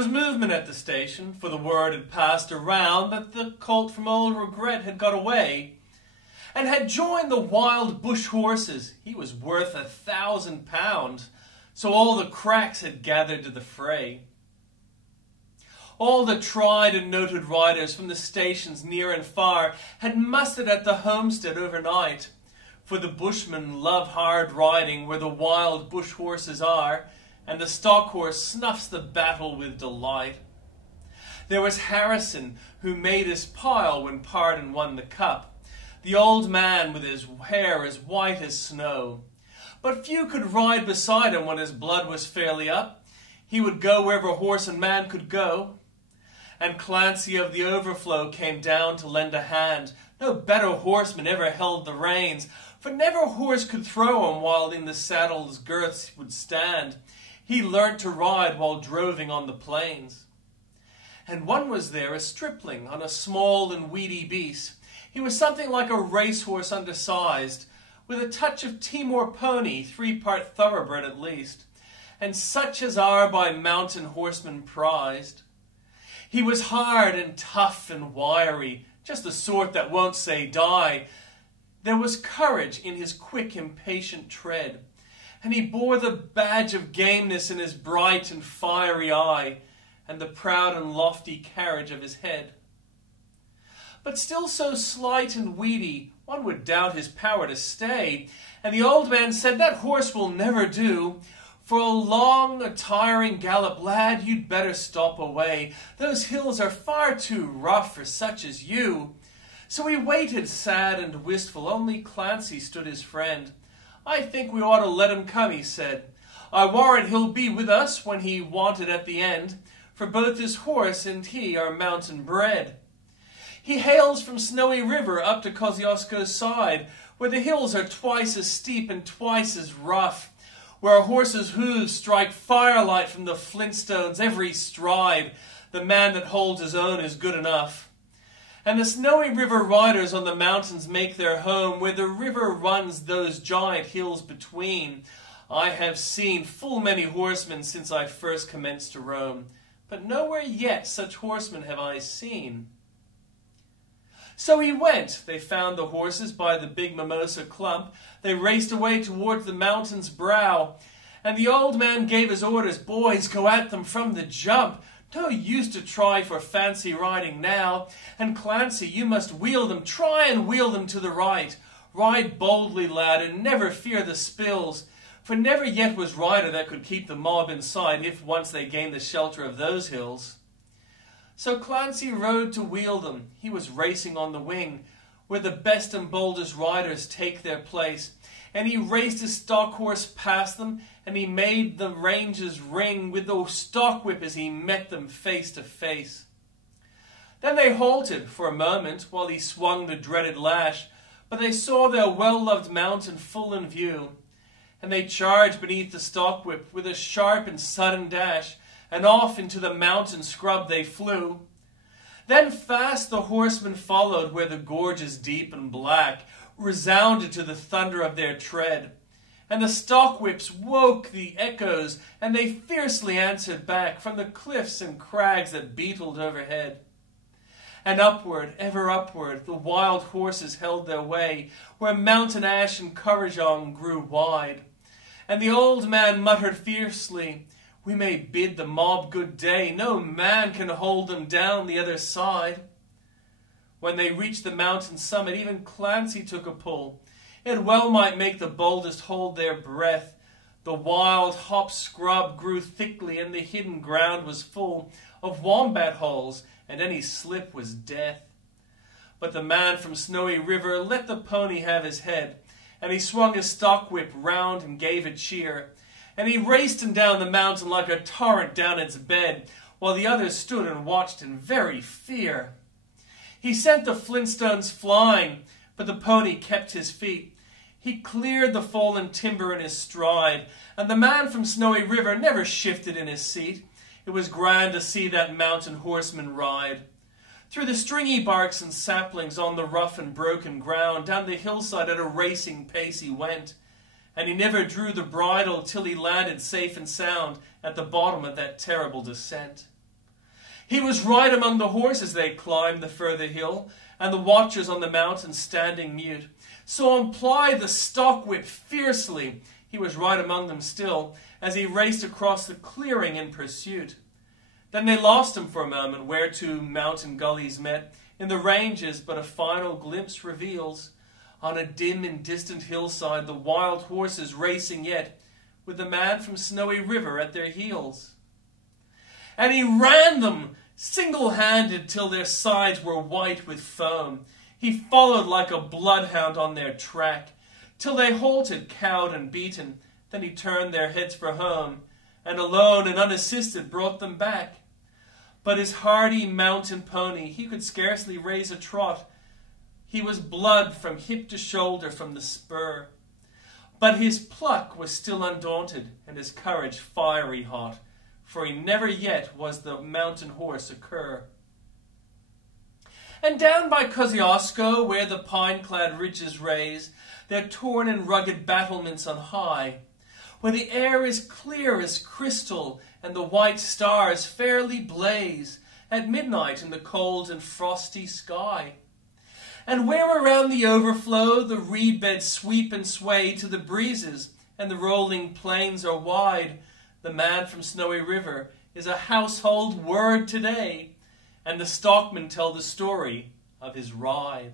was movement at the station, for the word had passed around that the colt from Old Regret had got away, and had joined the wild bush horses. He was worth £1,000, so all the cracks had gathered to the fray. All the tried and noted riders from the stations near and far had mustered at the homestead overnight, for the bushmen love hard riding where the wild bush horses are, and the stock horse snuffs the battle with delight. There was Harrison, who made his pile when Pardon won the cup, the old man with his hair as white as snow. But few could ride beside him when his blood was fairly up. He would go wherever horse and man could go. And Clancy of the Overflow came down to lend a hand. No better horseman ever held the reins, for never horse could throw him while in the saddle's girths would stand. He learnt to ride while droving on the plains. And one was there, a stripling, on a small and weedy beast. He was something like a racehorse undersized, with a touch of Timor pony, 3-part thoroughbred at least, and such as are by mountain horsemen prized. He was hard and tough and wiry, just the sort that won't say die. There was courage in his quick, impatient tread, and he bore the badge of gameness in his bright and fiery eye, and the proud and lofty carriage of his head. But still so slight and weedy, one would doubt his power to stay, and the old man said, "That horse will never do. For a long, a tiring gallop, lad, you'd better stop away. Those hills are far too rough for such as you." So he waited, sad and wistful. Only Clancy stood his friend. "I think we ought to let him come," he said. "I warrant he'll be with us when he wanted at the end, for both his horse and he are mountain bred. He hails from Snowy River up to Kosciuszko's side, where the hills are twice as steep and twice as rough, where a horse's hooves strike firelight from the flintstones every stride. The man that holds his own is good enough. And the Snowy River riders on the mountains make their home, where the river runs those giant hills between. I have seen full many horsemen since I first commenced to roam, but nowhere yet such horsemen have I seen." So he went. They found the horses by the big mimosa clump. They raced away towards the mountain's brow. And the old man gave his orders, "Boys, go at them from the jump. No use to try for fancy riding now. And Clancy, you must wheel them. Try and wheel them to the right. Ride boldly, lad, and never fear the spills. For never yet was rider that could keep the mob inside if once they gained the shelter of those hills." So Clancy rode to wheel them. He was racing on the wing, where the best and boldest riders take their place. And he raced his stock horse past them, and he made the ranges ring with the stock whip as he met them face to face. Then they halted for a moment while he swung the dreaded lash, but they saw their well-loved mountain full in view. And they charged beneath the stock whip with a sharp and sudden dash, and off into the mountain scrub they flew. Then fast the horsemen followed where the gorges deep and black resounded to the thunder of their tread. And the stock whips woke the echoes, and they fiercely answered back from the cliffs and crags that beetled overhead. And upward, ever upward, the wild horses held their way, where mountain ash and Currajong grew wide. And the old man muttered fiercely, "We may bid the mob good day. No man can hold them down the other side." When they reached the mountain summit, even Clancy took a pull. It well might make the boldest hold their breath. The wild hop scrub grew thickly, and the hidden ground was full of wombat holes, and any slip was death. But the man from Snowy River let the pony have his head, and he swung his stock whip round and gave a cheer. And he raced him down the mountain like a torrent down its bed, while the others stood and watched in very fear. He sent the flintstones flying, but the pony kept his feet. He cleared the fallen timber in his stride, and the man from Snowy River never shifted in his seat. It was grand to see that mountain horseman ride. Through the stringy barks and saplings on the rough and broken ground, down the hillside at a racing pace he went. And he never drew the bridle till he landed safe and sound at the bottom of that terrible descent. He was right among the horses they climbed the further hill, and the watchers on the mountain standing mute. So on plied the stock whip fiercely, he was right among them still, as he raced across the clearing in pursuit. Then they lost him for a moment, where two mountain gullies met. In the ranges but a final glimpse reveals, on a dim and distant hillside, the wild horses racing yet, with the man from Snowy River at their heels. And he ran them single-handed till their sides were white with foam. He followed like a bloodhound on their track, till they halted, cowed and beaten. Then he turned their heads for home, and alone and unassisted brought them back. But his hardy mountain pony, he could scarcely raise a trot. He was blood from hip to shoulder from the spur. But his pluck was still undaunted, and his courage fiery hot, for he never yet was the mountain horse a cur. And down by Kosciuszko, where the pine-clad ridges raise their torn and rugged battlements on high, where the air is clear as crystal, and the white stars fairly blaze at midnight in the cold and frosty sky, and where around the overflow the reed beds sweep and sway to the breezes, and the rolling plains are wide, the man from Snowy River is a household word today, and the stockmen tell the story of his ride.